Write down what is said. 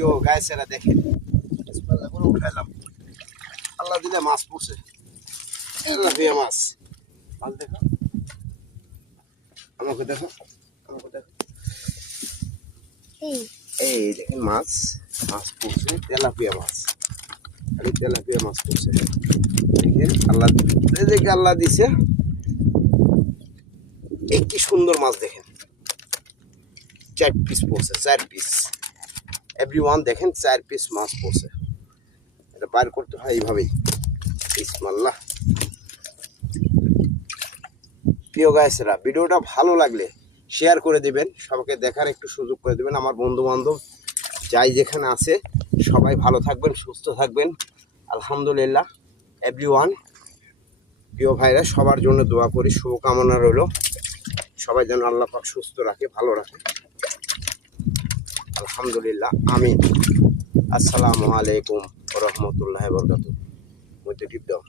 প্রিয় গায়েছেরা দেখেন উঠাইলাম, আল্লাহ দিলে মাছ পড়ছে, তেলাপিয়া মাছ। মাছ দেখো, আমাকে দেখো, আমাকে দেখো, এই দেখেন মাছ, মাছ পড়ছে, তেলাপিয়া মাছ, খালি তেলাপিয়া মাছ পড়ছে। দেখেন আল্লাহ, দেখে আল্লাহ দিছে, এই কি সুন্দর মাছ দেখেন, 4 পিস পড়ছে, 4 পিস। এভরিওয়ান দেখেন 4 পিস মাছ পড়ছে। এটা বার করতে হয় এইভাবেই। বিসমিল্লাহ। প্রিয় গায়েসরা, ভিডিওটা ভালো লাগলে শেয়ার করে দিবেন, সবাইকে দেখার একটু সুযোগ করে দিবেন। আমার বন্ধু বান্ধব যাই যেখানে আছে সবাই ভালো থাকবেন, সুস্থ থাকবেন। আলহামদুলিল্লাহ। এভরিওয়ান, প্রিয় ভাইরা, সবার জন্য দোয়া করি, শুভকামনা রইল। সবাই যেন আল্লাহ পাক সুস্থ রাখে, ভালো রাখে। আলহামদুলিল্লাহ, আমিন। আসসালামু আলাইকুম ওয়া রাহমাতুল্লাহি ওয়া বারাকাতুহু। মধ্যে টিপ দাও।